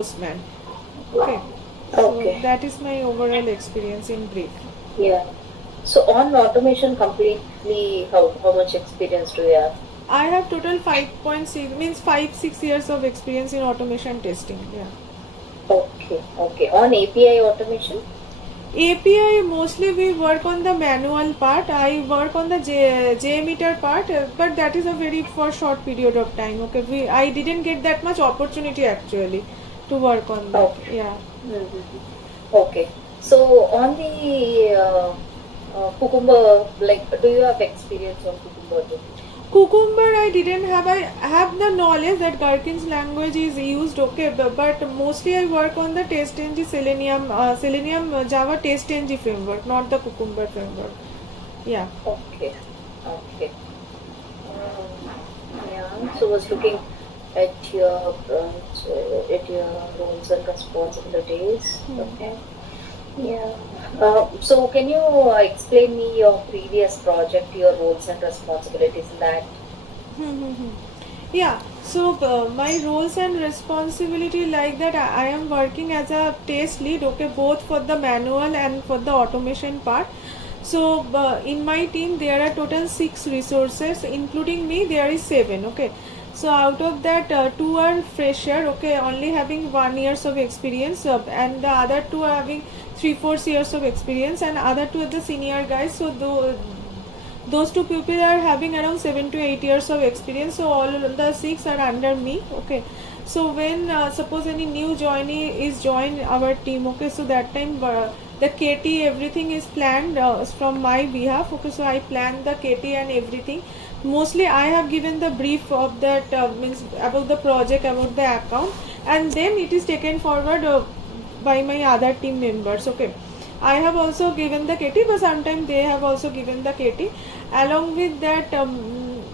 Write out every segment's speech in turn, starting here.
postman. Okay, so Okay. that is my overall experience in brief. Yeah. So on automation completely, how much experience do you have? I have total 5.6 means 5 6 years of experience in automation testing. Yeah. Okay. Okay. On API automation? API mostly we work on the manual part. I work on the J meter part, but that is a very for short period of time. Okay, I didn't get that much opportunity actually to work on that. Okay. Yeah. Mm-hmm. Okay. So on the Cucumber, like, do you have experience on Cucumber too? Cucumber I didn't have. I have the knowledge that Gherkin's language is used, okay, but mostly I work on the TestNG Selenium Java TestNG framework, not the Cucumber framework. Yeah. Okay. Okay. Um, yeah. So was looking at your roles and responsibilities. Hmm. Okay. Yeah. So can you explain me your previous project, your roles and responsibilities in that? Yeah, so my roles and responsibility like that I am working as a test lead, okay, both for the manual and for the automation part. So in my team there are total 6 resources, including me there is 7, okay. So out of that, two are fresher, okay, only having 1 years of experience, and the other two are having 3 4 years of experience, and other two are the senior guys. So those two people are having around 7 to 8 years of experience, so all the 6 are under me, okay. So when suppose any new joinee is join our team, okay, so that time the KT everything is planned from my behalf, okay. So I plan the KT and everything. Mostly I have given the brief of that, means about the project, about the account, and then it is taken forward by my other team members, okay. I have also given the KT, but sometimes they have also given the KT. Along with that,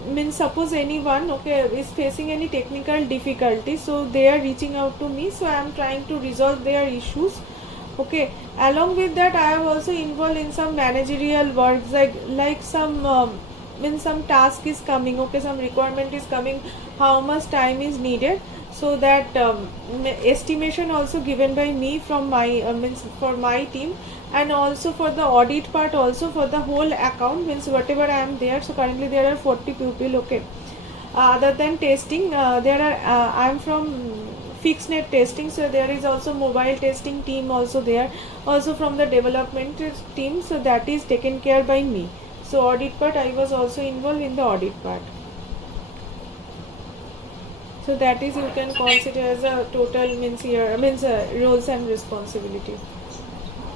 means suppose anyone, okay, is facing any technical difficulty, so they are reaching out to me, so I am trying to resolve their issues, okay. Along with that, I have also involved in some managerial works, like some when some task is coming, okay, some requirement is coming, how much time is needed, so that estimation also given by me from my means for my team. And also for the audit part, also for the whole account, means whatever I am there. So currently there are 40 people, okay. Other than testing, there are I am from fixed net testing, so there is also mobile testing team also there, also from the development team, so that is taken care by me. So audit part, I was also involved in the audit part. So that is, you can consider as a total, means here means roles and responsibility.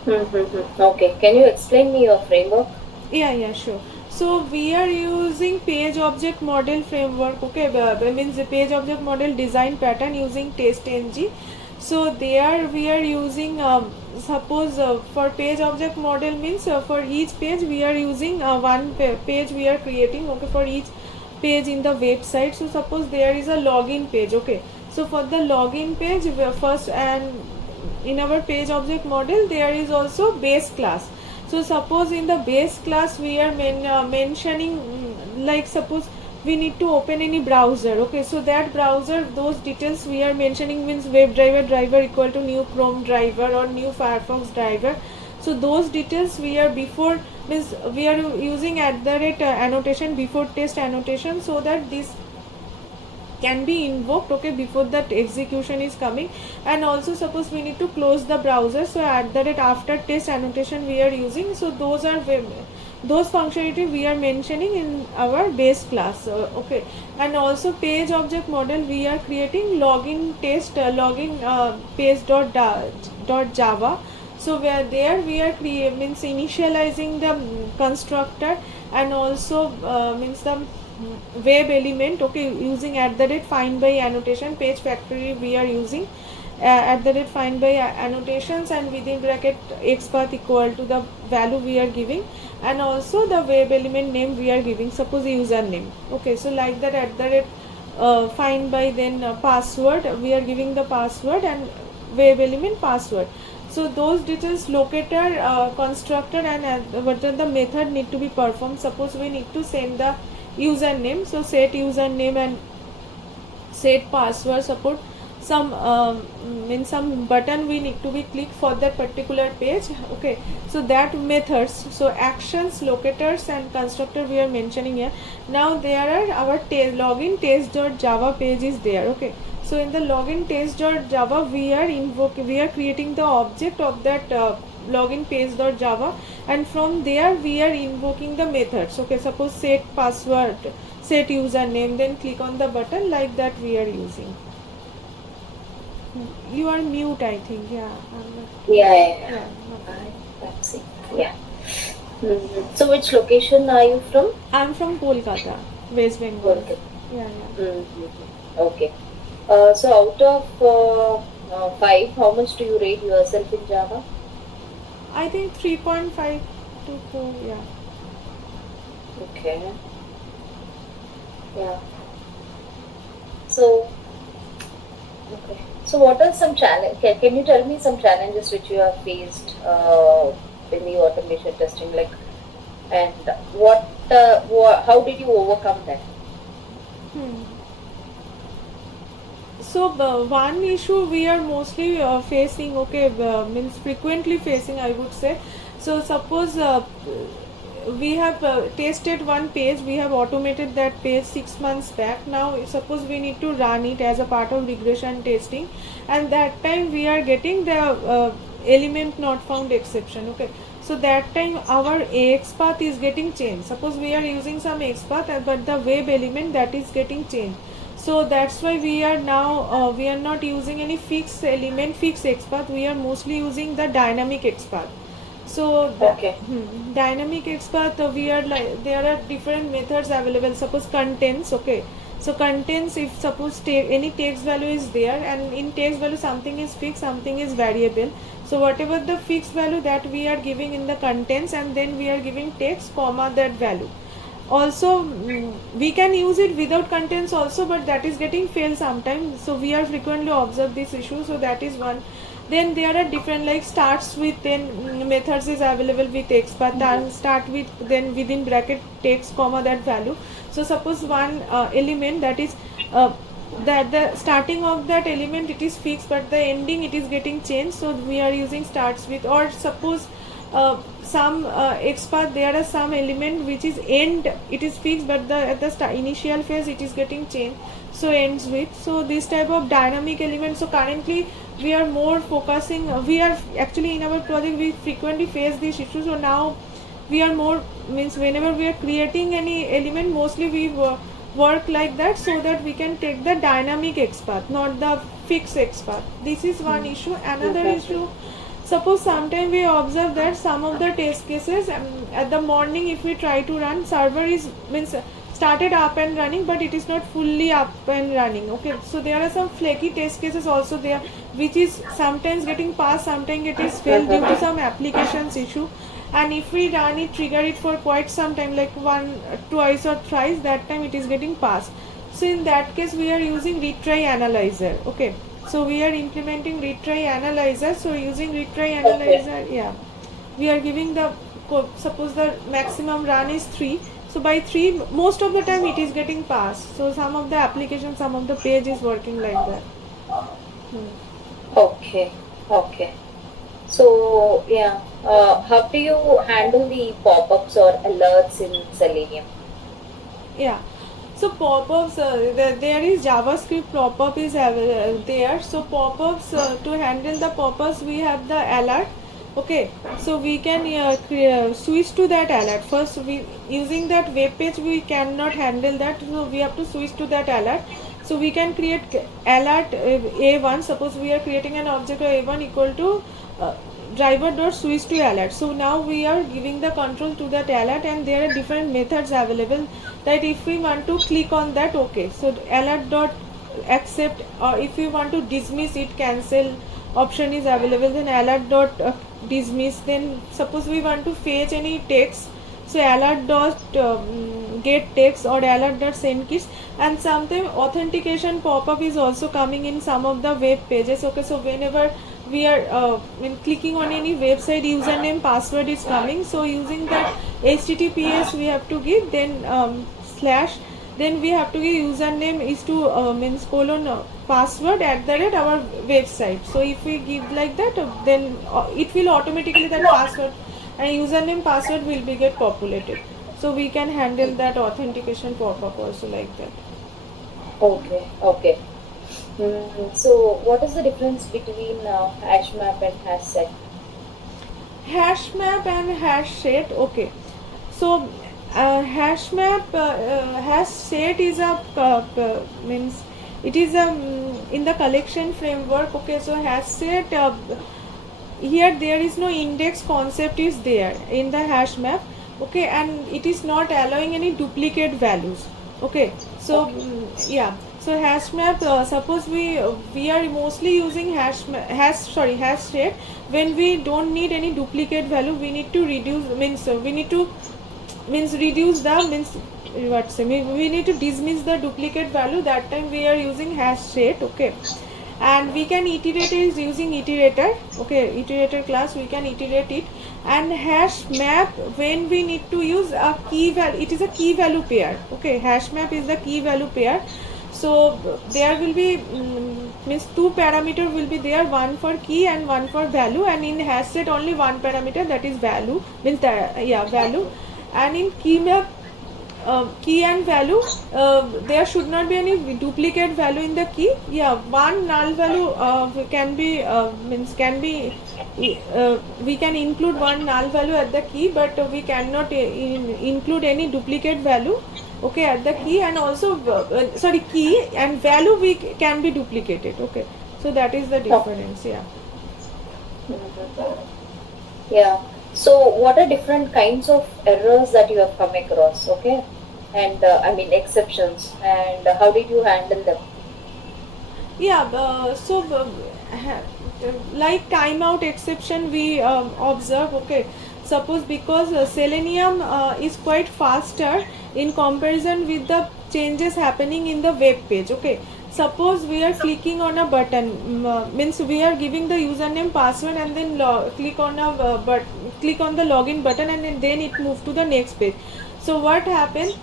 Mm-hmm. Okay. Can you explain me your framework? Yeah, sure. So we are using page object model framework, okay. Means the page object model design pattern using TestNG. So there we are using, suppose for page object model means for each page we are using one page we are creating, okay, for each page in the website. So suppose there is a login page, okay. So for the login page, first, and in our page object model there is also base class. So suppose in the base class we are mentioning, like suppose we need to open any browser, okay. So that browser, those details we are mentioning, means driver equal to new Chrome driver or new Firefox driver. So those details we are before, means we are using at the rate annotation before test annotation, so that this can be invoked, okay, before that execution is coming. And also suppose we need to close the browser, so at the rate after test annotation we are using. So those functionality we are mentioning in our base class, okay. And also page object model we are creating login test login page dot java. So where there we are means initializing the constructor, and also means the web element, okay, using at the rate find by annotation. Page factory we are using at the rate find by annotations, and within bracket xpath equal to the value we are giving, and also the web element name we are giving, suppose username, okay. So like that, at the rate find by, then password we are giving the password, and web element password. So those details locator, constructor, and what are the method need to be performed. Suppose we need to send the username, so set username and set password, support some in some button we need to be click for that particular page. Okay, so that methods, so actions, locators and constructor we are mentioning here. Now there are our login test.java page is there. Okay, so in the login test.java we are creating the object of that login page.java, and from there we are invoking the methods. Okay, suppose set password, set username, then click on the button, like that we are using. You are mute, I think. Yeah. Yeah, yeah, yeah. Yeah. Okay. That's it. Yeah. So, which location are you from? I'm from Kolkata, West Bengal. Kolkata. Yeah, yeah. Okay. So, out of 5, how much do you rate yourself in Java? I think 3.5 to 4. Yeah. Okay. Yeah. So, okay. So, what are some challenge? Can you tell me some challenges which you have faced in the automation testing, like, and how did you overcome that? Hmm. So one issue we are mostly facing, okay, means frequently facing, I would say. So suppose we have tested one page, we have automated that page 6 months back. Now suppose we need to run it as a part of regression testing, and that time we are getting the element not found exception. Okay, so that time our AX path is getting changed. Suppose we are using some X path, but the web element that is getting changed. So that's why we are now we are not using any fixed element, fixed XPath. We are mostly using the dynamic XPath. So Okay. dynamic XPath, we are like, there are different methods available. Suppose contents. Okay, so contents, if suppose any text value is there, and in text value something is fixed, something is variable. So whatever the fixed value, that we are giving in the contents, and then we are giving text comma that value. Also we can use it without contents also, but that is getting failed sometimes, so we are frequently observe this issue. So that is one. Then there are different, like starts with, then methods is available with xpath, and start with, then within bracket text comma that value. So suppose one element that is that the starting of that element it is fixed, but the ending it is getting changed, so we are using starts with. Or suppose some XPath, there are some element which is end, it is fixed, but at the initial phase it is getting changed, so ends with. So this type of dynamic element. So currently we are more focusing, we are actually in our project we frequently face this issue. So now we are more, means whenever we are creating any element, mostly we work like that, so that we can take the dynamic XPath, not the fixed XPath. This is one issue. Another issue, suppose sometime we observe that some of the test cases at the morning, if we try to run, server is, means started up and running, but it is not fully up and running. Okay, so there are some flaky test cases also there, which is sometimes getting passed, sometimes it is failed due to some applications issue. And if we run it, trigger it for quite some time, like one, twice or thrice, that time it is getting passed. So in that case we are using retry analyzer. Okay, so we are implementing retry analyzer. So using retry analyzer, yeah, we are giving the suppose the maximum run is 3, so by 3 most of the time it is getting passed. So some of the application, some of the page is working like that. Okay. Okay. So, yeah, how do you handle the pop-ups or alerts in Selenium? Yeah, so pop-ups, there is JavaScript pop-up is there. So pop-ups, to handle the pop-ups we have the alert. Okay, so we can switch to that alert. First we, using that web page we cannot handle that, so we have to switch to that alert. So we can create alert a1. Suppose we are creating an object of a1 equal to driver dot switch to alert. So now we are giving the control to that alert, and there are different methods available, that if we want to click on that, okay, so alert dot accept, or if we want to dismiss it, cancel option is available, then alert dot dismiss. Then suppose we want to fetch any text, so alert dot get text, or alert dot send keys. And sometimes authentication pop-up is also coming in some of the web pages. Okay, so whenever we are when clicking on any website, username password is coming, so using that https we have to give, then slash, then we have to give username is to means colon password at the rate our website. So if we give like that, then it will automatically that password and username password will be get populated. So we can handle that authentication pop-up also like that. Okay, okay. So, what is the difference between hash map and hash set? Hash map and hash set. Okay, so hash map hash set is a means it is a in the collection framework. Okay, so hash set here there is no index concept is there in the hash map. Okay, and it is not allowing any duplicate values. Okay, so Okay, yeah, so hash map suppose we are mostly using hash set when we don't need any duplicate value. We need to reduce means we need to means reduce the means what say we need to dismiss the duplicate value. That time we are using hash set. Okay, and we can iterate is using iterator. Okay, iterator class we can iterate it. And hash map when we need to use a key value, it is a key value pair. Okay, hash map is the key value pair. So there will be means two parameter will be there, one for key and one for value, and in hash set only one parameter, that is value means value. And in key map key and value, there should not be any duplicate value in the key. Yeah, one null value can be means can be we can include one null value at the key, but we cannot include any duplicate value. Okay, at the key. And also sorry, key and value we can be duplicated. Okay, so that is the okay. difference. Yeah. Mhm. Yeah. So, what are different kinds of errors that you have come across? Okay, and I mean exceptions, and how did you handle them? Yeah, like timeout exception we observe. Okay, suppose because selenium is quite faster in comparison with the changes happening in the web page. Okay, suppose we are clicking on a button, means we are giving the username password and then click on a click on the login button, and then it move to the next page. So what happened,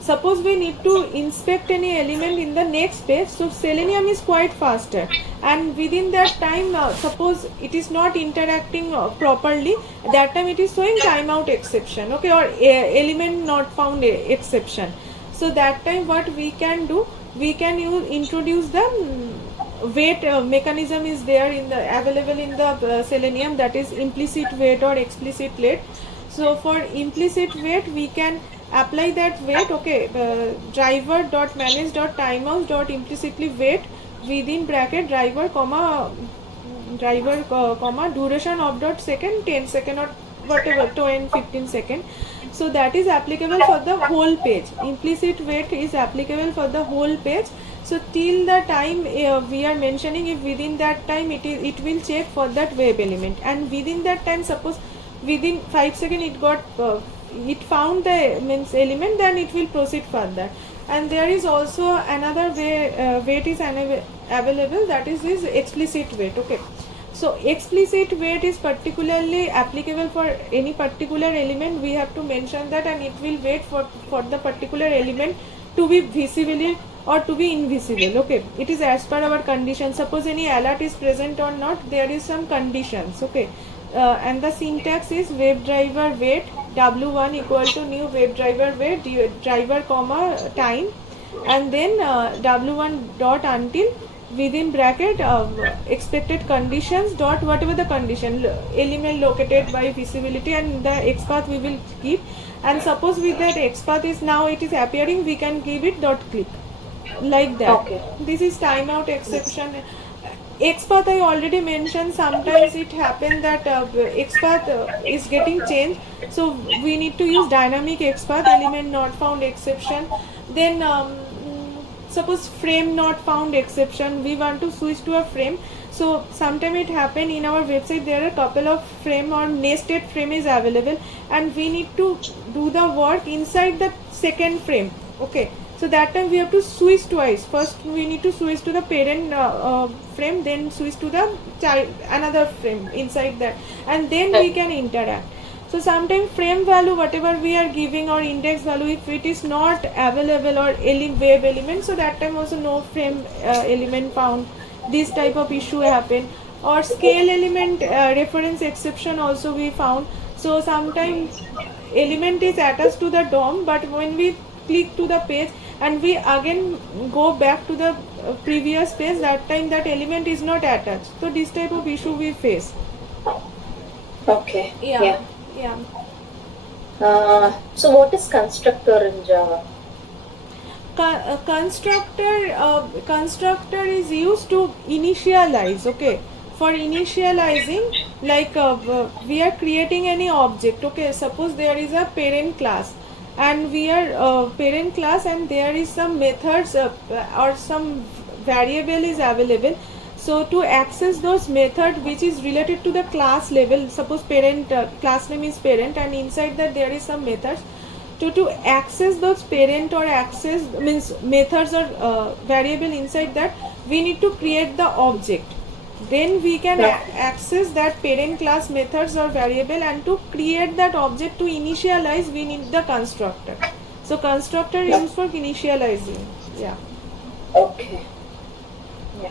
suppose we need to inspect any element in the next page, so selenium is quite faster, and within that time suppose it is not interacting properly, that time it is showing timeout exception. Okay, or element not found exception. So that time what we can do, we can introduce the wait mechanism is there in the available in the selenium, that is implicit wait or explicit wait. So for implicit wait we can apply that wait. Okay, driver dot manage dot timeout dot implicitly wait within bracket driver comma comma duration of dot second 10 second or whatever 10 15 second. So that is applicable for the whole page. Implicit wait is applicable for the whole page. So till the time we are mentioning, if within that time it will check for that web element, and within that time suppose within 5 seconds it got it found the means element, then it will proceed further. And there is also another way wait is available, that is explicit wait. Okay, so explicit wait is particularly applicable for any particular element. We have to mention that, and it will wait for the particular element to be visible or to be invisible. Okay, it is as per our condition. Suppose any alert is present or not, there is some conditions. Okay, and the syntax is WebDriver wait w1 equal to new WebDriver wait driver comma time, and then w1 dot until within bracket expected conditions dot whatever the condition element located by visibility, and the xpath we will keep. And suppose with that xpath is now it is appearing, we can give it dot click like that. Okay. This is timeout Yes. exception. XPath I already mentioned, sometimes it happens that XPath is getting changed, so we need to use dynamic XPath element not found exception. Then suppose frame not found exception, we want to switch to a frame. So sometime it happen in our website, there are a couple of frame or nested frame is available, and we need to do the work inside the second frame. Okay, so that time we have to switch twice. First we need to switch to the parent frame, then switch to the child another frame inside that, and then we can interact. So sometimes frame value, whatever we are giving, or index value, if it is not available, or web element, so that time also no frame element found. This type of issue happen. Or scale element reference exception also we found. So sometimes element is attached to the DOM, but when we click to the page and we again go back to the previous page, that time that element is not attached. So this type of issue we face. Okay. Yeah, Yeah. yeah. So what is constructor in Java? Constructor is used to initialize. Okay, for initializing, like we are creating any object. Okay, suppose there is a parent class, and we are parent class, and there is some methods or some variable is available. So to access those method which is related to the class level, suppose parent class name is parent, and inside that there is some methods. To access those parent or access means methods or variable inside that, we need to create the object. Then we can Yeah. access that parent class methods or variable, and to create that object, to initialize, we need the constructor. So constructor Yeah. used for initializing. Yeah. Okay. Yeah.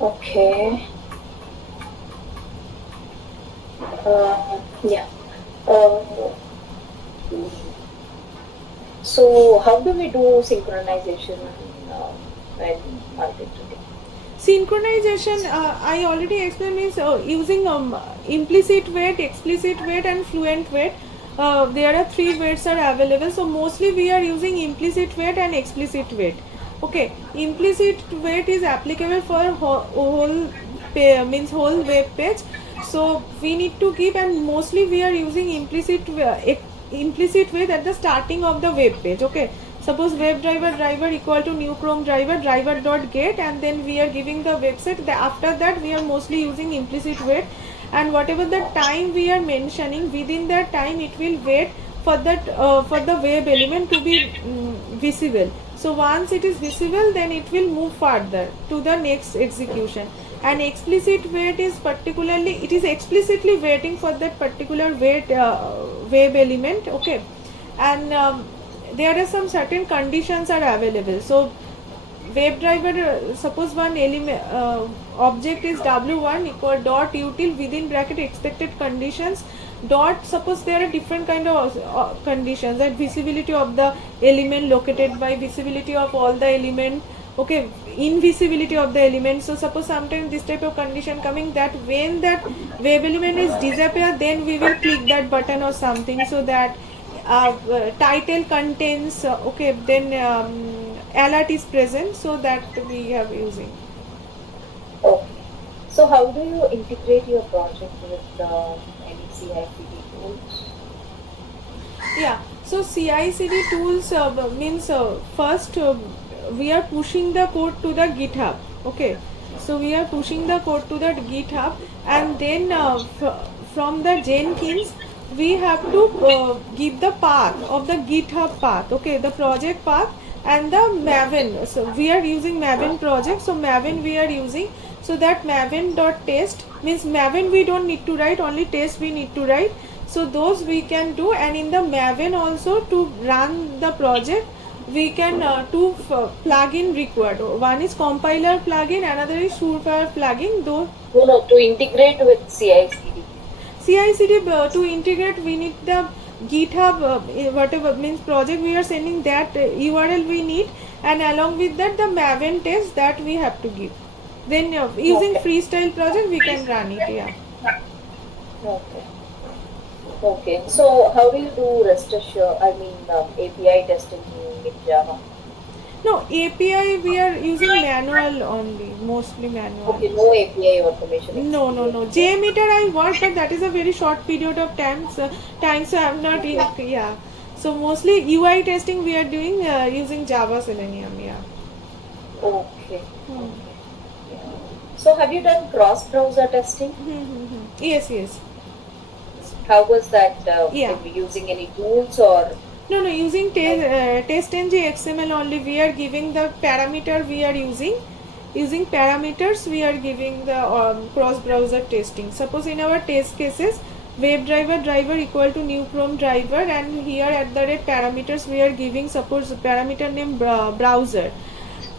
Okay. Yeah. Uh, so how do we do synchronization when multi-threading? Synchronization, I already explained, means using implicit wait, explicit wait, and fluent wait. There are three waits are available. So mostly we are using implicit wait and explicit wait. Okay, implicit wait is applicable for means whole web page. So we need to keep, and mostly we are using implicit wait at the starting of the web page. Okay, suppose web driver equal to new chrome driver dot get, and then we are giving the website. After that we are mostly using implicit wait, and whatever the time we are mentioning, within that time it will wait for that for the web element to be visible. So once it is visible, then it will move further to the next execution. And explicit wait is particularly, it is explicitly waiting for that particular web element. Okay, and there are some certain conditions are available. So web driver, suppose one element object is w1 equal dot util within bracket expected conditions dot, suppose there are different kind of conditions, like visibility of the element located by, visibility of all the element. Okay, invisibility of the element. So suppose sometimes this type of condition coming, that when that web element is disappear, then we will click that button or something, so that title contains okay, then alert is present, so that we are using. Okay. So how do you integrate your project with any CI/CD tools? Yeah, so CI/CD tools means first we are pushing the code to the GitHub. Okay, so we are pushing the code to the GitHub, and then from the Jenkins we have to give the path of the GitHub path. Okay, the project path and the Maven. So we are using Maven project. So Maven we are using. So that Maven.test means Maven we don't need to write, only test we need to write. So those we can do, and in the Maven also, to run the project we can two plugin required. One is compiler plugin, another is surefire plugin. Though No, no, to integrate with CI/CD. CI/CD to integrate, we need the GitHub whatever means project we are sending, that URL we need, and along with that the Maven test that we have to give. Then using Okay. freestyle project we can run it. Yeah. Okay. Okay. So how do you do rest assure? I mean API testing in Java? No, API we are using manual only, mostly manual. Okay, no API automation No. experience. JMeter I worked, but that is a very short period of time. So I'm not in. Yeah. So mostly UI testing we are doing using Java Selenium. Yeah. Okay. Hmm. Okay. Yeah. So have you done cross-browser testing? Yes, yes. How was that? Yeah. Using any tools or? No, using Like, test ng XML only. We are giving the parameter we are using, using parameters we are giving the cross browser testing. Suppose in our test cases driver equal to new chrome driver, and here at the rate parameters we are giving, suppose parameter name browser,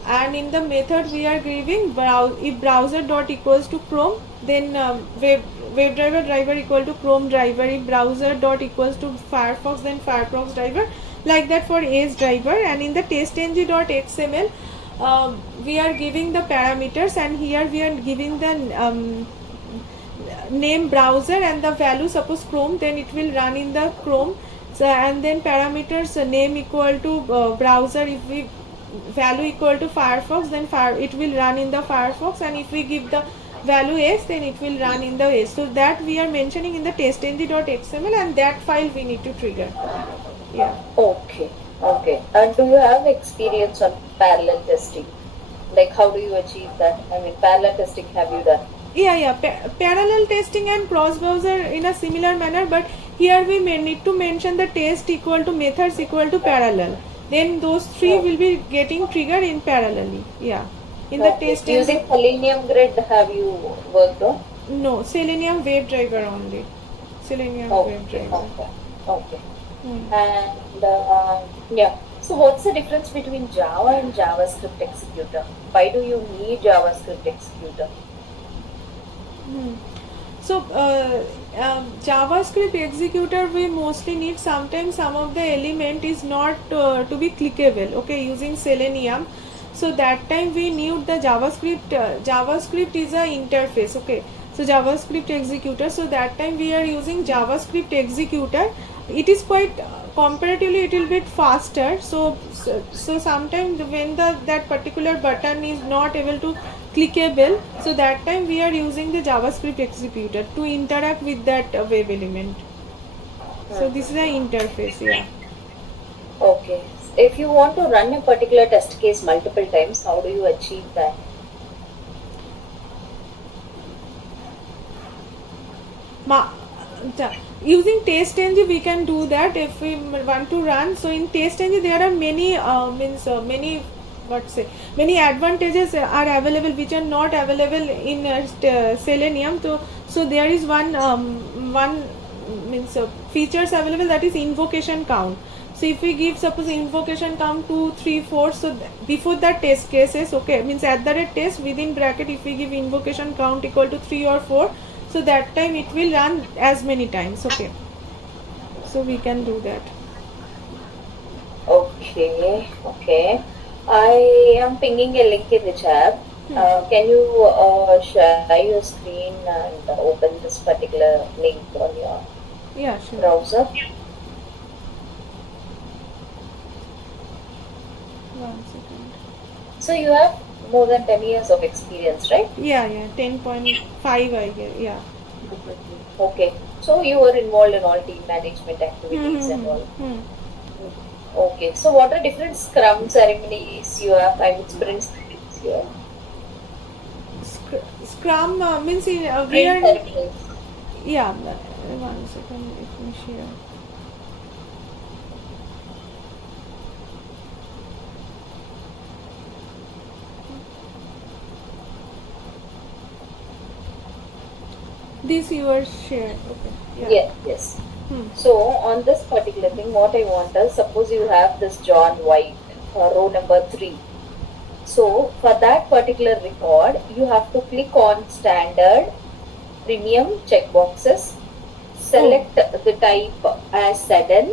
and in the method we are giving if browser dot equals to chrome, then driver equal to chrome driver. If browser dot equals to firefox, then firefox driver, like that for edge driver. And in the testng dot xml we are giving the parameters, and here we are giving the name browser and the value, suppose chrome, then it will run in the chrome. So, and then parameters name equal to browser, if we value equal to firefox, then it will run in the firefox, and if we give the value s, then it will run in the s. So that we are mentioning in the testng.xml, and that file we need to trigger. Yeah. Okay. Okay. And do you have experience on parallel testing? Like, how do you achieve that? I mean, parallel testing, have you done? Yeah. Parallel testing and cross browser in a similar manner, but here we may need to mention the test equal to methods equal to parallel, then those three will be getting triggered in parallelly. Yeah, in the Okay. test Using engine. Selenium grid, have you worked on? No, selenium WebDriver only. Selenium Okay. WebDriver. Okay. Okay. Hmm. And yeah. So, what's the difference between Java and JavaScript executor? Why do you need JavaScript executor? Hmm. So JavaScript executor we mostly need, sometimes some of the element is not to be clickable, okay, using selenium. So that time we need the javascript is a interface, okay. So JavaScript executor, so that time we are using JavaScript executor. It is quite comparatively a little bit faster. So sometimes when that particular button is not able to clickable, so that time we are using the JavaScript executor to interact with that web element. So this is an interface. Yeah. Okay. If you want to run a particular test case multiple times, how do you achieve that? Using testng we can do that if we want to run. So in testng there are many many, what say, many advantages are available which are not available in selenium. So there is one features available, that is invocation count. So if we give, suppose, invocation count 2 3 4, so before that test cases, okay, means at the rate test within bracket, if we give invocation count equal to 3 or 4, so that time it will run as many times, okay. So we can do that. Okay, okay. I am pinging a link in the chat. Can you share your screen and open this particular link on your Yeah, sure. browser? One second. So you have more than 10 years of experience, right? Yeah, 10.5 I guess. Yeah. Okay. So you were involved in all team management activities and all. Hmm. Okay. So what are different Scrum ceremonies you have? I mean, sprint ceremonies you have? Scrum means we Sprint are. ceremonies. Yeah, one second, let me share. This you are shared. Okay. Yeah. Yes, yes. Hmm. So on this particular thing, what I want is, suppose you have this John White, row number 3. So for that particular record, you have to click on standard, premium checkboxes, select the type as sedan,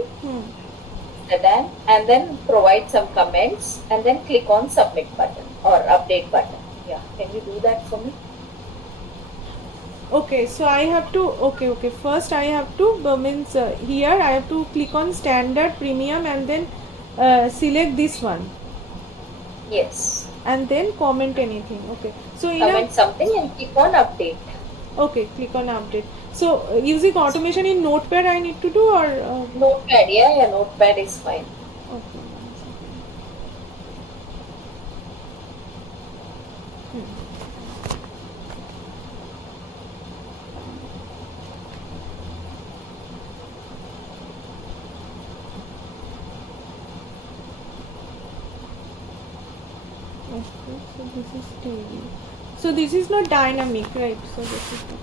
and then provide some comments, and then click on submit button or update button. Yeah, can you do that for me? Okay, so I have to, okay, first I have to means here I have to click on standard, premium, and then select this one, Yes. and then comment anything. Okay, so in Comment something and click on update. okay, click on update. So using automation in notepad I need to do, or Notepad, yeah, notepad is fine. okay, one second. Okay, so This is steady. So this is not dynamic, right? So this is not.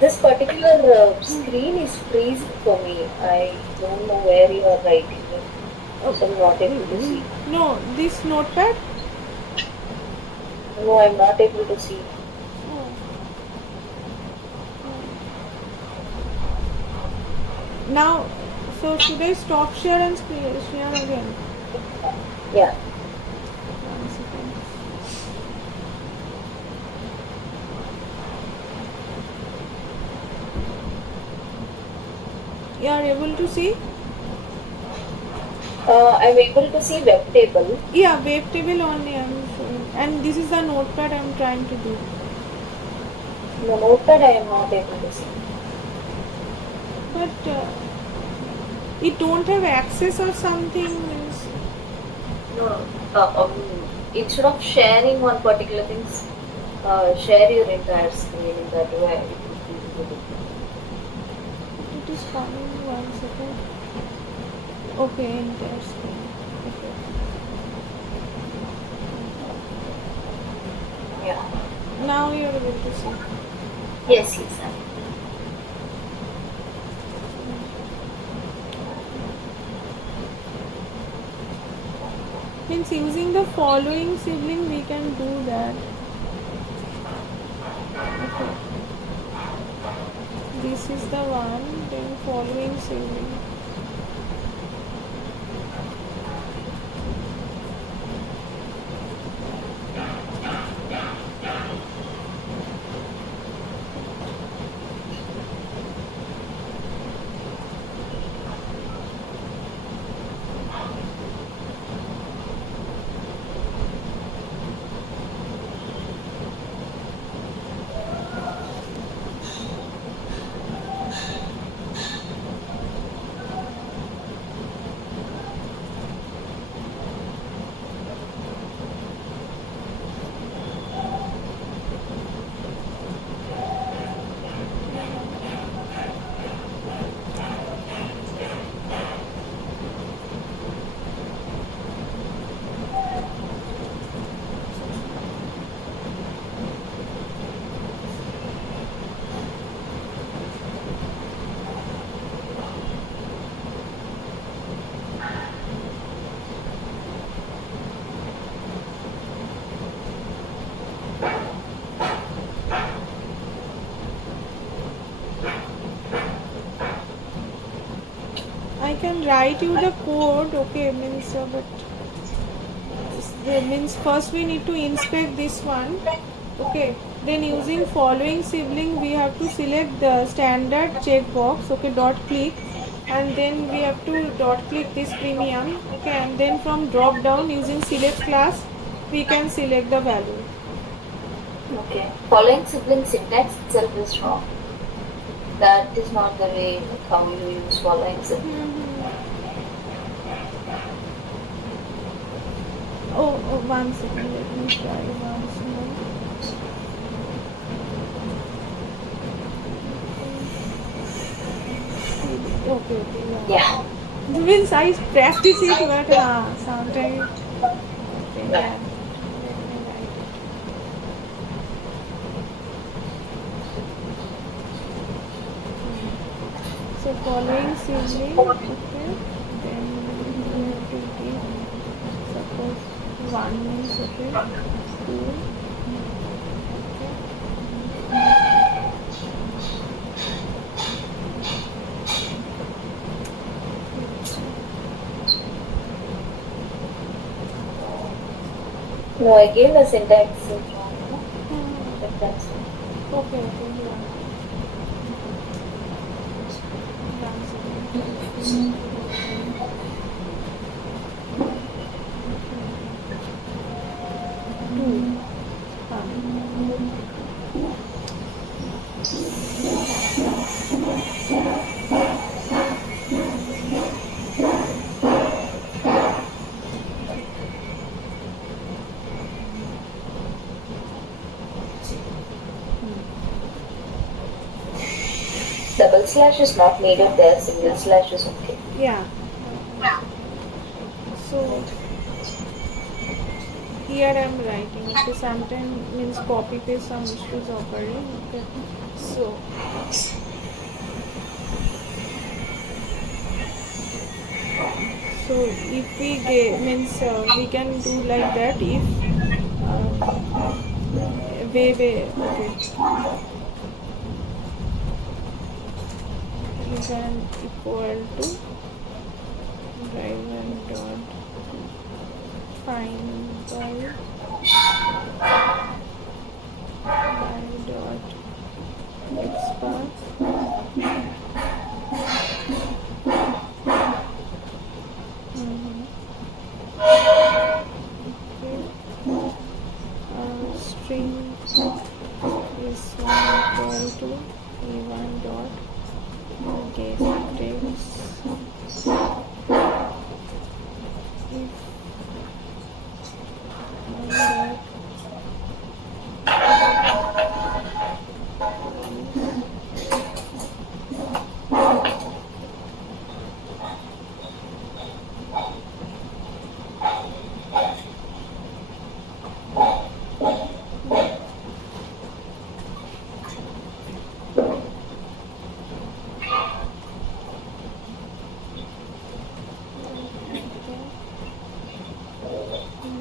This particular screen is freezing for me. I don't know where you are writing it, so I'm not able to see. No, this notepad. No, I'm not able to see. Oh. Now, so should I stop share and share again? Yeah. 1 second. You are able to see? I'm able to see web table. Yeah, wavetable only I'm showing. And this is the notepad I'm trying to do. No, notepad I am not able to see. But it don't have access or something. No, instead of sharing one particular things, share your entire screen in that way. It would be really good. It is coming 1 second. Okay, entire screen. Okay. Yeah. Now you are able to see. Yes, yes. Means using the following sibling we can do that. Okay. This is the one, then following sibling. I can write you the code, okay, means but means first we need to inspect this one, okay. Then using following sibling we have to select the standard checkbox, okay, dot click, and then we have to dot click this premium, okay, and then from drop down using select class we can select the value. Okay. Following sibling syntax itself is wrong. That is not the way like how you use following sibling. Oh, 1 second, let me try once more. Okay, Yeah. yeah. Means I practice it, but sometimes. Okay, Yeah. yeah. Let me write it. So following sibling, okay. Then we have to give suppose 1 means okay, 2, okay. No, again the syntax is wrong. No? Check that. Okay, yeah. 1 second. 2. Double slash is not needed there. Single slash is okay. Yeah. So here I am writing. Okay, sometimes means copy paste some issues occurring. Okay, so if we get means we can do like that if okay, event equal to driver dot find by dot xpath. Mhm. Okay. String is one equal to e1 dot get text if one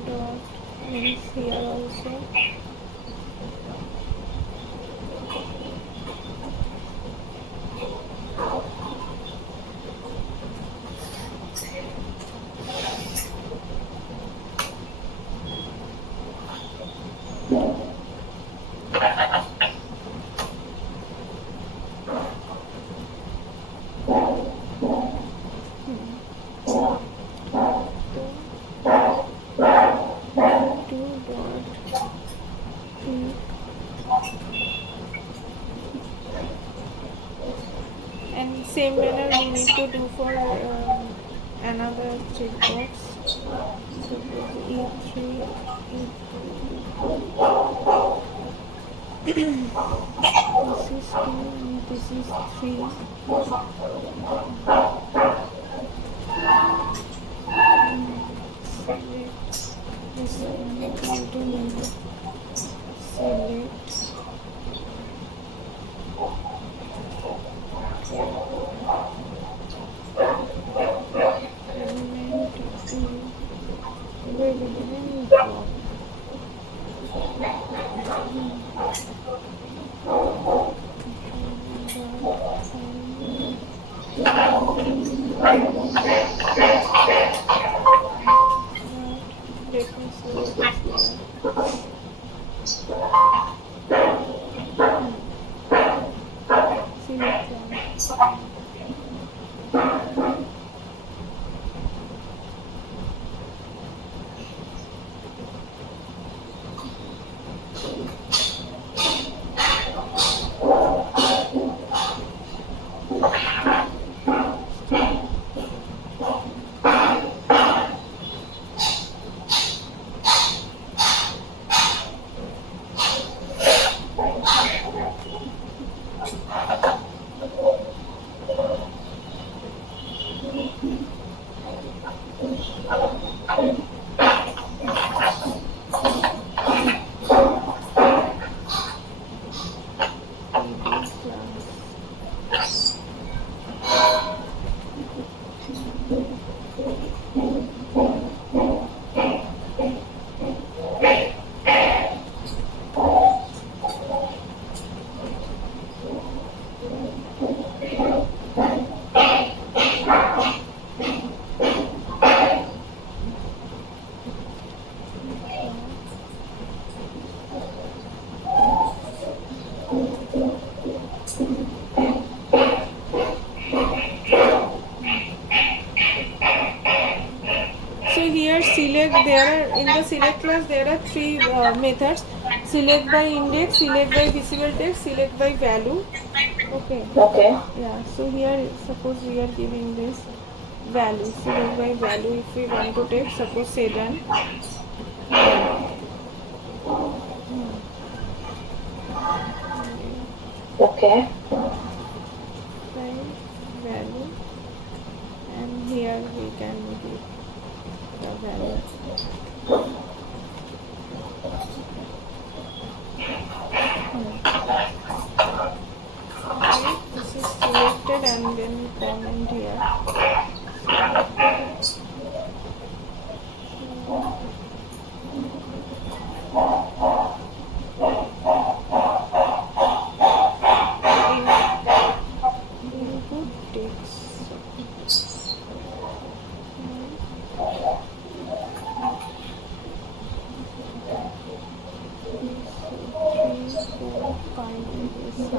dot means here also two dot e, and same manner we need to do for another checkbox. Suppose e3 this is 2 and this is 3. Select this one equal to name. Select element e. Wait, drop. Let me select this here. Select one. So here select, there are in the select class there are three methods: select by index, select by visible text, select by value. Okay. Okay. Yeah, so here suppose we are giving this value, select by value. If we want to take, suppose say done. Okay. By value, and here we can give the value. Okay, this is selected and then comment here. Find this.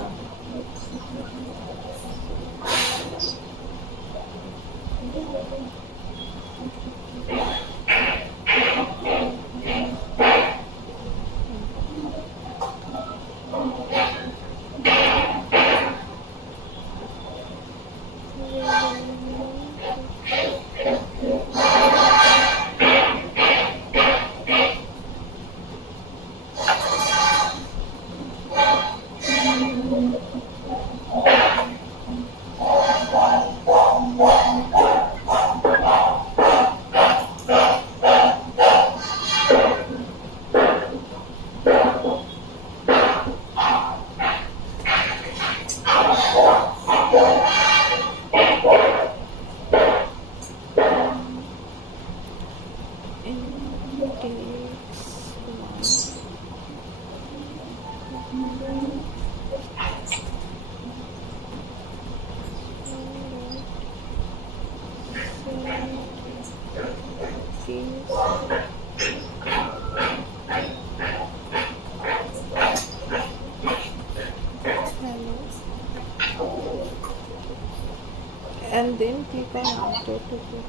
And then click on update. Okay.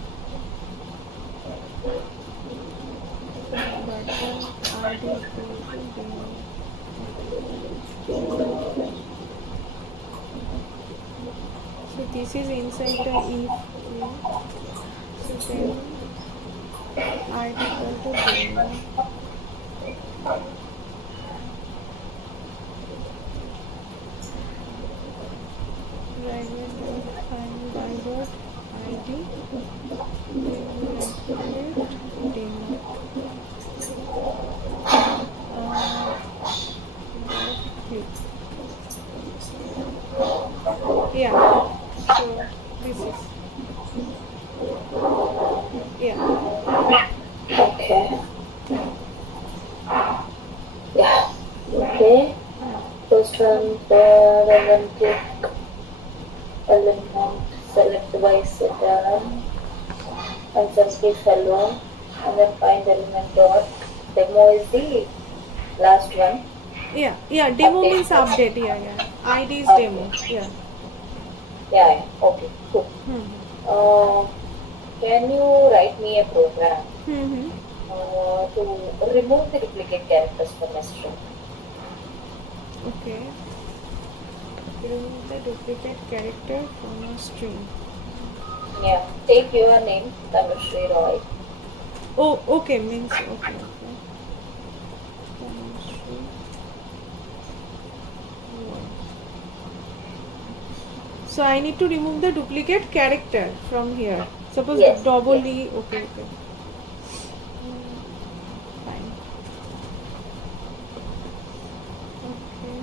Button ID equal to demo. So this is inside the if. Yeah. So then ID equal to demo. Private dot find by dot ID. Then we activate demo. Click. Yeah. So this is. Yeah. Okay. Yeah. Okay. First one for then click element, select device setup, and then click hello, and then find element dot demo is the last one. Yeah. Demo Update. means update. Yeah. ID is Okay. demo. Yeah. Yeah. Okay. Cool. Can you write me a program to remove the duplicate characters from a string? Okay. Remove the duplicate character from a string. Yeah. Take your name, Tanushree Roy. Oh, okay. Means okay. So I need to remove the duplicate character from here. Suppose Yes, double yes. E. Okay. Fine. Okay.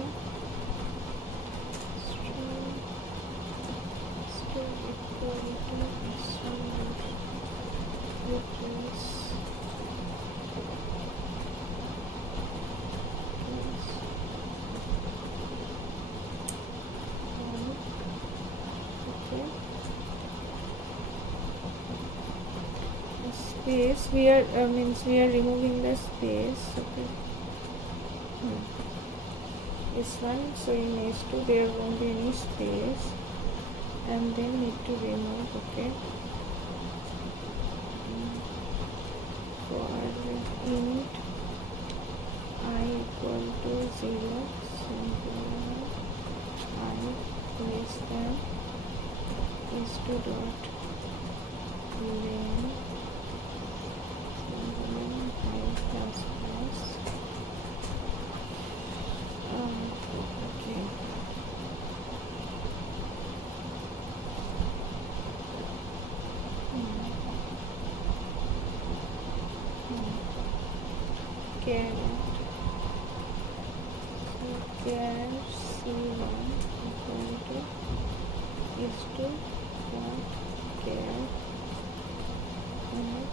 String equal to S1 replace. Space, we are means we are removing the space. Okay. This one, so in H2 there won't be any space, and then need to remove. Okay. For int I equal to 0, I less than H2 dot len okay. Char C1 equal to H2 dot char init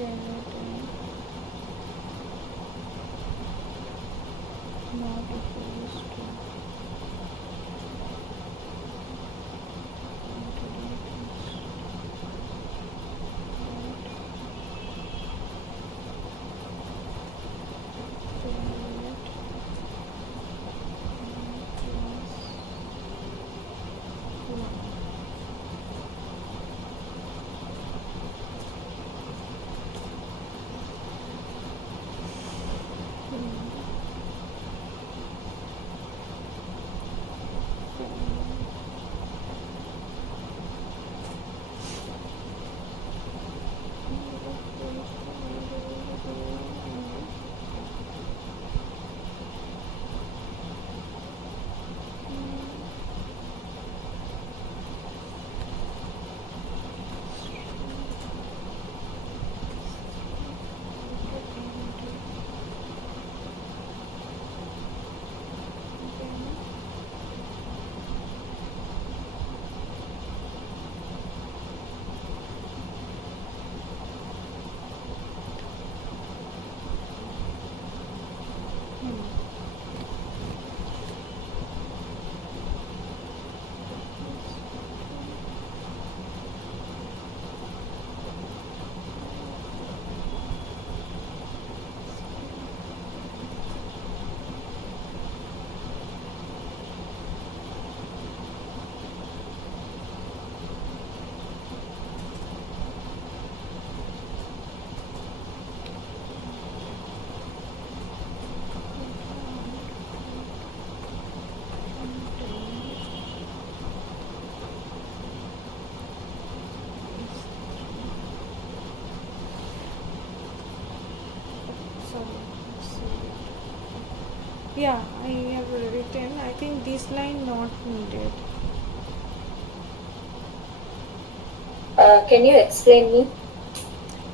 Skeleton. Not equals to. Yeah, I have written. I think this line not needed. Can you explain me?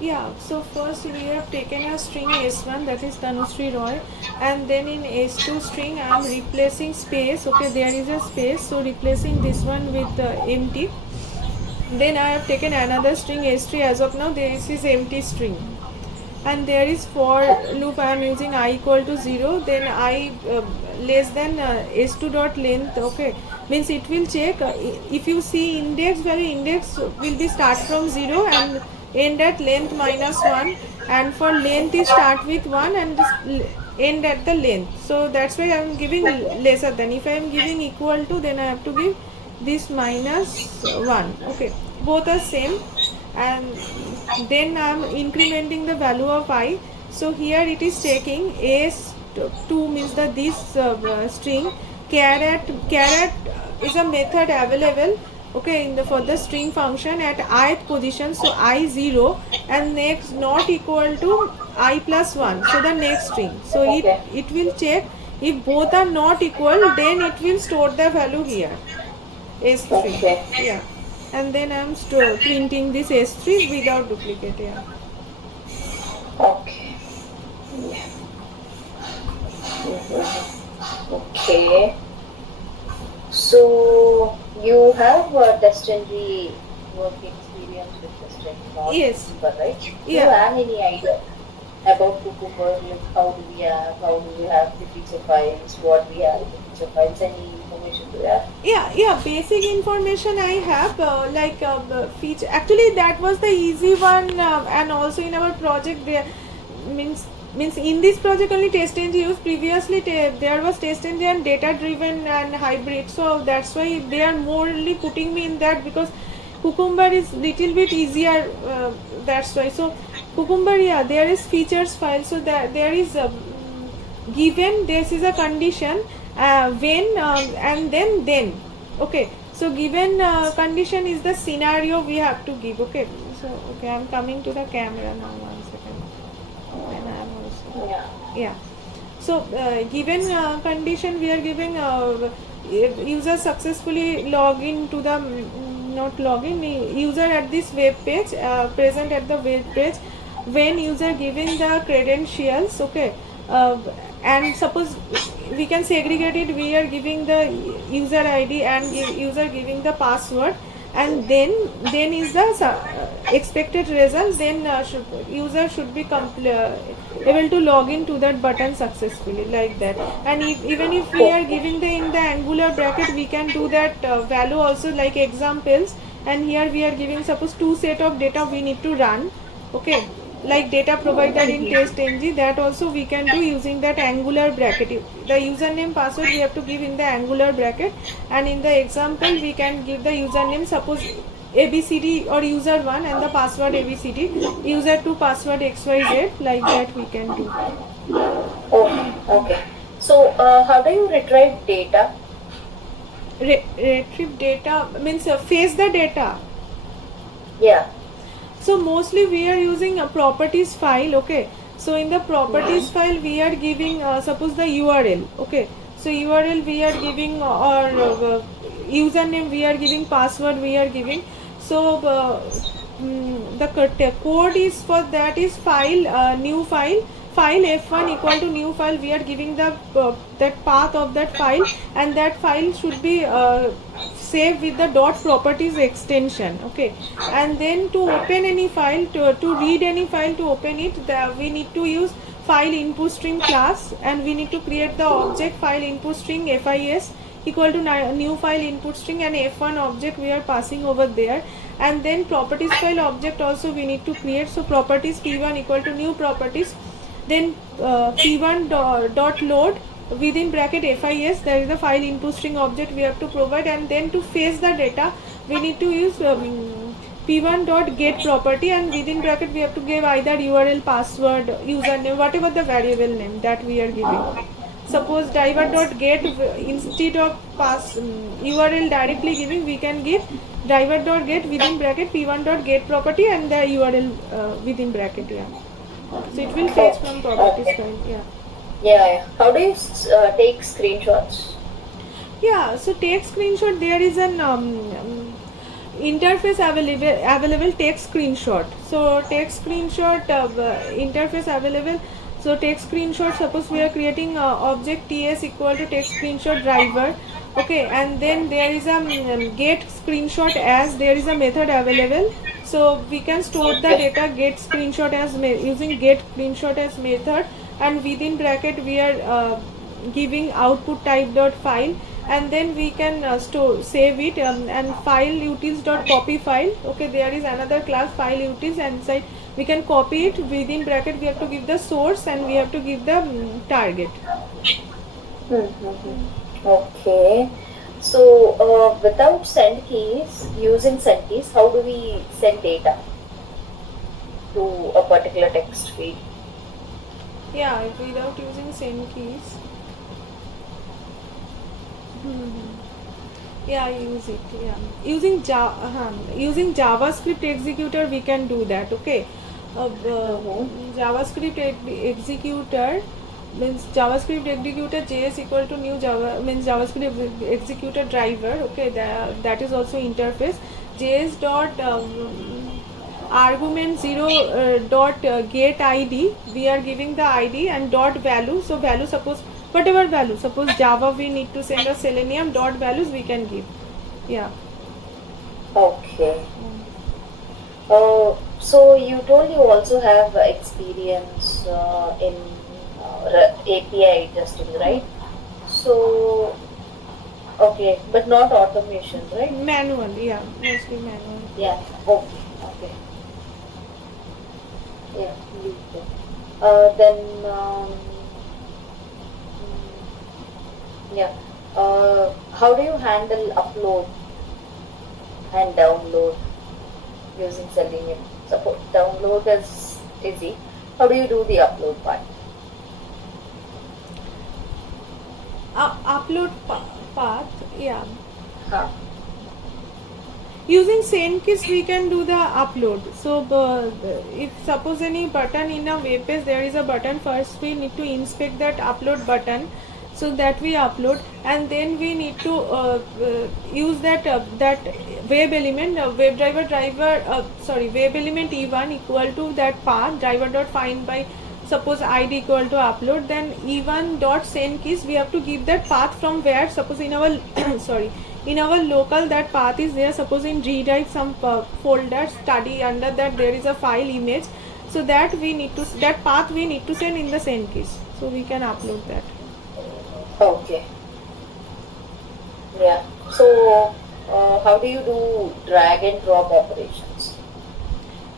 Yeah, so first we have taken a string S1, that is Tanushree Roy, and then in S2 string I am replacing space. Okay, there is a space, so replacing this one with empty. Then I have taken another string S3. As of now this is empty string, and there is for loop. I am using I equal to 0, then I less than s2 dot length. Okay, means it will check if you see index value, index will be start from 0 and end at length minus 1, and for length is start with 1 and end at the length. So that's why I am giving lesser than. If I am giving equal to, then I have to give this minus 1. Okay, both are same. And then I am incrementing the value of I. So here it is taking s2 means the this string. Caret is a method available, okay, in the for the string function at ith position. So I 0 and next not equal to I plus 1, so the next string. So Okay. it will check if both are not equal, then it will store the value here, s3. Okay. Yeah, and then I'm printing this s3 without duplicate. Yeah. Okay. Yeah. Okay. So you have test engine work experience with test engine, not Yes. Cucumber, right? Do you Yeah. have any idea about Cucumber? Like how do we have the picture files? What we have in the picture files? Any information do you have? Yeah, basic information I have, like feature. Actually that was the easy one, and also in our project there means in this project only test engine used. Previously there was test engine and data driven and hybrid, so that's why they are morely putting me in that, because Cucumber is little bit easier, that's why. So Cucumber, yeah, there is features file. So there is given this is a condition, when and then. Okay, so given condition is the scenario we have to give. Okay, so okay, I'm coming to the camera now, 1 second, and I'm also, Yeah. yeah. So given condition we are giving if user successfully log in to the not login user at this web page, present at the web page when user giving the credentials. Okay, uh, and suppose we can segregate it, we are giving the user id and user giving the password, and then is the expected result. Then user should be able to log in to that button successfully, like that. And even if we are Okay. giving the in the angular bracket, we can do that value also, like examples. And here we are giving, suppose two set of data we need to run, okay, like data provided in test ng, that also we can do using that angular bracket. The username password we have to give in the angular bracket, and in the example we can give the username, suppose abcd or user1, and the password abcd, user2 password xyz, like that we can do. Okay. Okay. So, how do you retrieve data? Retrieve data means face the data. Yeah. So mostly we are using a properties file, okay. So in the properties Mm-hmm. file we are giving, suppose the url, okay. So url we are giving, or username we are giving, password we are giving. So the code is for that is file, new file f1 equal to new file, we are giving the that path of that file, and that file should be saved with the dot properties extension, okay. And then to open any file, to read any file, to open it, we need to use file input string class, and we need to create the object file input string fis equal to new file input string, and f1 object we are passing over there. And then properties file object also we need to create. So properties p1 equal to new properties, then p1 dot load within bracket fis, there is the file input string object we have to provide. And then to fetch the data we need to use p1 dot get property, and within bracket we have to give either url, password, username, whatever the variable name that we are giving. Suppose driver dot get, instead of url directly giving, we can give driver dot get within bracket p1 dot get property and the url within bracket, yeah. So it will fetch Okay. from properties Okay. file, yeah. Yeah. Yeah. How do you take screenshots? Yeah, so take screenshot, there is an interface available take screenshot. So take screenshot interface available. So take screenshot, suppose we are creating object ts equal to take screenshot driver, okay. And then there is a get screenshot, as there is a method available. So we can store the Okay. data get screenshot as using get screenshot as method, and within bracket we are giving output type dot file, and then we can store save it, and file utils dot copy file, okay. There is another class file utils, and inside we can copy it, within bracket we have to give the source, and we have to give the target. Mm-hmm. Okay. So, without send keys, using send keys, how do we send data to a particular text feed? Yeah, without using send keys. Yeah, use it, yeah. Using javascript executor we can do that, okay. Mm-hmm. javascript executor means javascript executor js equal to new java means javascript executor driver, okay. That is also interface. Js dot argument 0 dot get id, we are giving the id, and dot value. So value, suppose whatever value, suppose java we need to send a selenium, dot values we can give, yeah. Okay. So you told you also have experience in API testing, right? So, okay, but not automation, right? Manual, yeah, mostly manual. Yeah. Okay. Okay. Yeah. leave it. Then, yeah. How do you handle upload and download using Selenium? Suppose download is easy. How do you do the upload part? Upload path, yeah. Huh. Using send keys we can do the upload. So if suppose any button in a web page, there is a button, first we need to inspect that upload button, so that we upload, and then we need to use that web element, web element e1 equal to that path driver dot find by, suppose id equal to upload, then e1 dot send keys we have to give that path from where, suppose in our sorry, in our local that path is there. Suppose in G-Drive some folder study, under that there is a file image, so that we need to, that path we need to send in the send keys, so we can upload that. Okay. Yeah. So, how do you do drag and drop operations?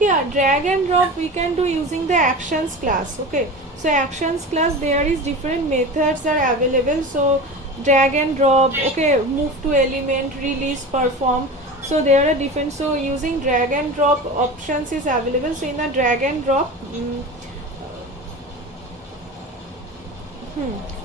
Yeah, drag and drop we can do using the actions class. Okay, so actions class, there is different methods are available. So drag and drop, okay, move to element, release, perform, so there are different. So using drag and drop options is available. So in the drag and drop,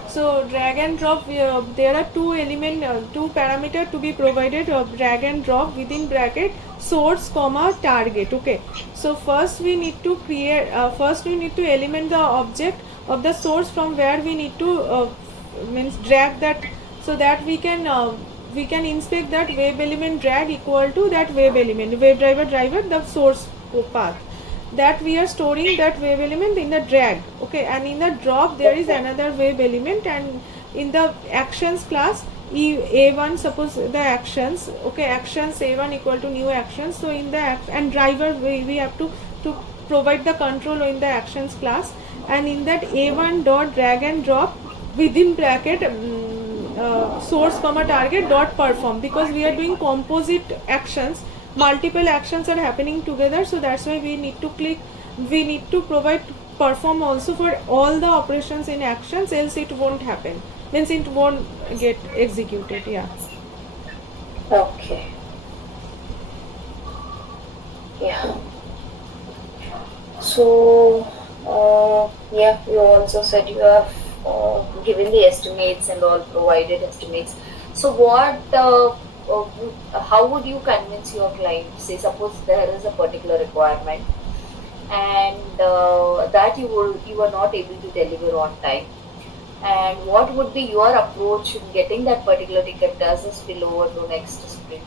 so drag and drop, there are two parameter to be provided of drag and drop within bracket source comma target. Okay, so first we need to create, first we need to element the object of the source from where we need to means drag that, so that we can inspect that web element drag equal to that web element, web driver the source path, that we are storing that web element in the drag. Okay, and in the drop there is another web element, and in the actions class a1, suppose the actions, okay, actions a1 equal to new actions. So in the and driver we have to provide the control in the actions class, and in that a1 dot drag and drop within bracket source comma target dot perform, because we are doing composite actions, multiple actions are happening together, so that's why we need to click, we need to provide perform also for all the operations in actions, else it won't happen, means it won't get executed. Yeah. Okay. Yeah. So, yeah, you also said you have given the estimates and all provided estimates. So, how would you convince your client? Say, suppose there is a particular requirement, and that you are not able to deliver on time. And what would be your approach in getting that particular ticket as a spillover to next sprint?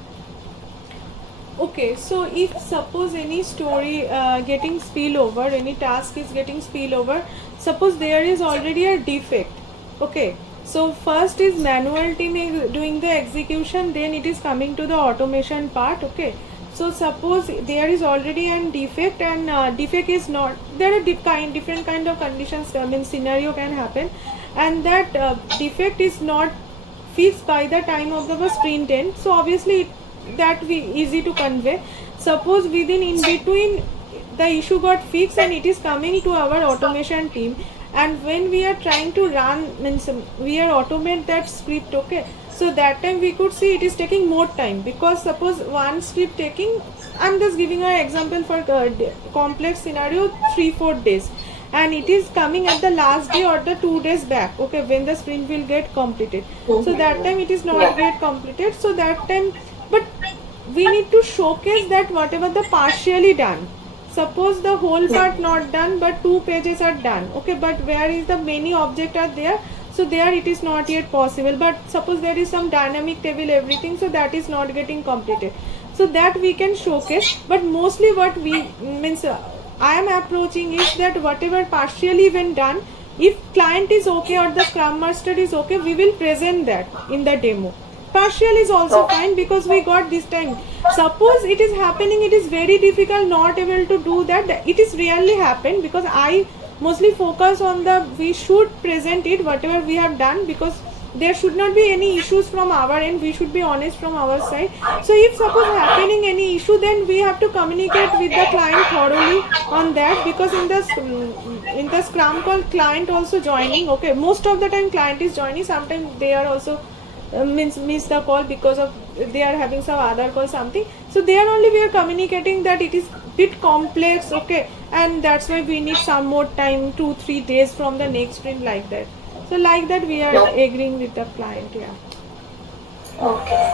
Okay, so if suppose any story getting spill over, any task is getting spill over, suppose there is already a defect. Okay, so first is manual team doing the execution, then it is coming to the automation part. Okay, so suppose there is already an defect, and defect is not, there are different kind of conditions, I mean scenario can happen, and that defect is not fixed by the time of the sprint end, so obviously that we easy to convey. Suppose within in between the issue got fixed and it is coming to our automation team, and when we are trying to run, means we are automate that script. Okay, so that time we could see it is taking more time, because suppose one script taking, I'm just giving an example for complex scenario, 3-4 days, and it is coming at the last day or the 2 days back. Okay, when the sprint will get completed, so that time it is not Yeah. get completed, so that time, but we need to showcase that whatever the partially done, suppose the whole part not done but 2 pages are done. Okay, but where is the many object are there, so there it is not yet possible, but suppose there is some dynamic table everything, so that is not getting completed, so that we can showcase. But mostly what we means I am approaching is that whatever partially when done, if client is okay or the scrum master is okay, we will present that in the demo. Partial is also Okay. fine, because we got this time. Suppose it is happening, it is very difficult not able to do that, it is really happen, because I mostly focus on the, we should present it whatever we have done, because there should not be any issues from our end, we should be honest from our side. So if suppose happening any issue, then we have to communicate with the client thoroughly on that, because in the scrum call client also joining. Okay, most of the time client is joining, sometimes they are also means miss the call because of they are having some other call something, so there only we are communicating that it is bit complex. Okay, and that's why we need some more time, 2-3 days from the next sprint, like that. So like that we are No. agreeing with the client. Yeah. Okay.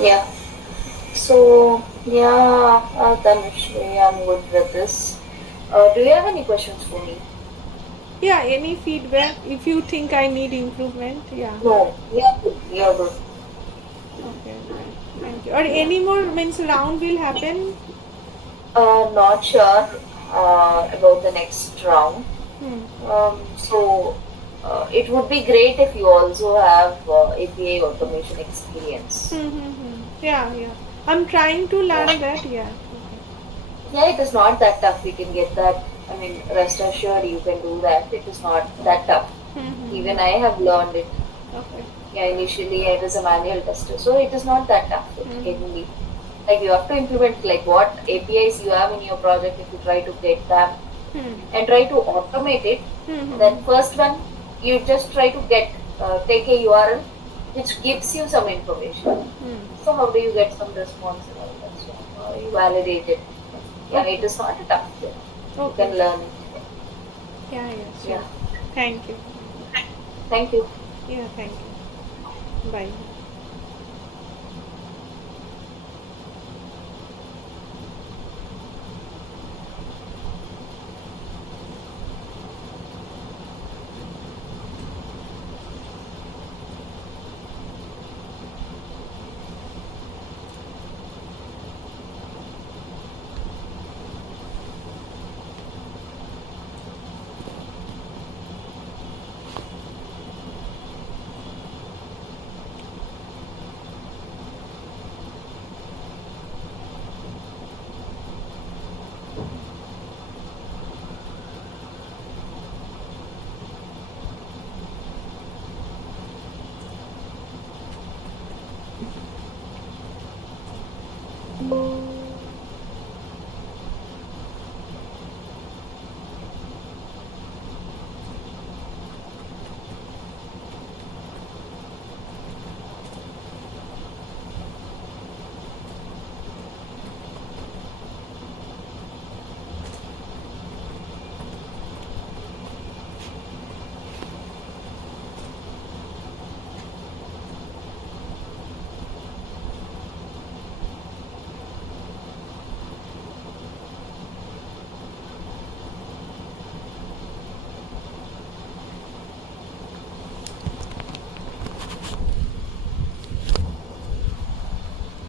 Yeah. So, yeah, Tanushree, I'm good with this. Do you have any questions for me? Yeah, any feedback if you think I need improvement? Yeah. No, you're good. You're good. Okay, right. Thank you. Or any more means round will happen? Not sure about the next round. Hmm. So, it would be great if you also have API automation experience. Yeah, yeah. I'm trying to Yeah. learn that. Yeah. Yeah, it is not that tough. We can get that. I mean, rest assured, you can do that. It is not that tough. Even I have learned it. Okay. Yeah, initially I was a manual tester, so it is not that tough. It can be like you have to implement like what APIs you have in your project. If you try to get them and try to automate it, then first one you just try to get take a URL which gives you some information. So how do you get some response and all that? So you validate it. Yeah, it Okay. is not a tough thing. You Okay. can learn it. Yeah, yeah, sure. Yeah. Thank you. Thank you. Yeah, thank you. Bye.